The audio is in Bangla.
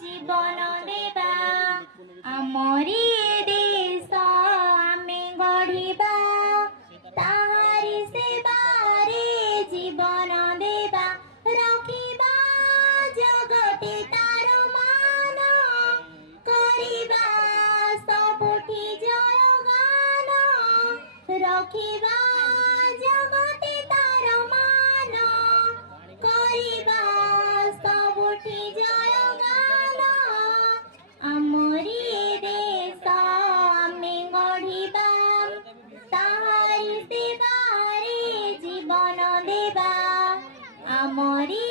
জীবন দেবা আমরি দেশ আমি গড়িবা তাহারি সেবারে জীবন দেবা রখিবা জগতে তার মান করিবা সবুঠি জয়গান রখিবা জগতে তার মান করিবা সবুঠি জয়গান আমরি দেশ আমি গড়িবা তাহারি সেবারে জীবন দেবা আমরি